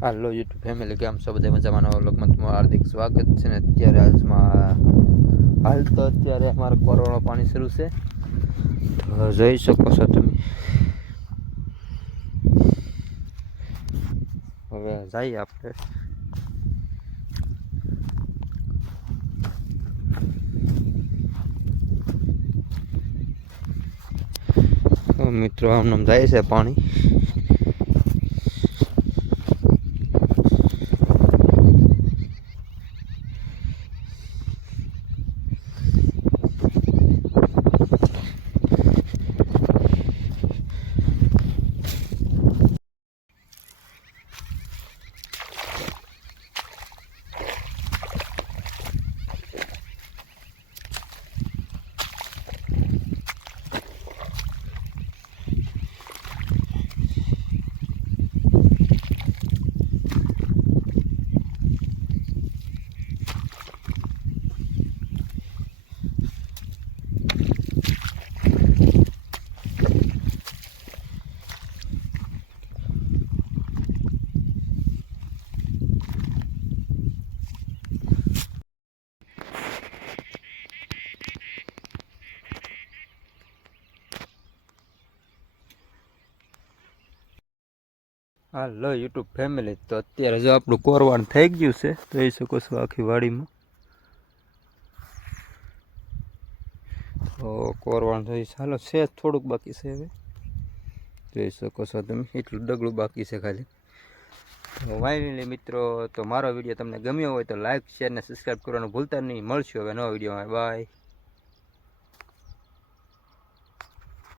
હાલો YouTube family કેમ છો? બધા મજામાં? લોકમાં તમારું હાર્દિક સ્વાગત છે ને અત્યારે આજમાં, હાલ તો અત્યારે અમારે કોરોના પાણી શરૂ છે. જોઈ શકો છો તમે. હવે જઈએ આપણે. મિત્રો આમ જાય છે પાણી. હાલો યુટ્યુબ ફેમિલી તો અત્યારે જો આપણું કોરવાણ થઈ ગયું છે, જોઈ શકો છો આખી વાડીમાં. તો કોરવાણ થઈ ચાલો છે થોડુંક બાકી છે હવે. જોઈ શકો છો તમે, એટલું ડગલું બાકી છે ખાલી. તો મિત્રો, તો મારો વીડિયો તમને ગમ્યો હોય તો લાઇક શેર ને સબસ્ક્રાઈબ કરવાનું ભૂલતા નહીં. મળશું હવે નવા વિડીયોમાં. બાય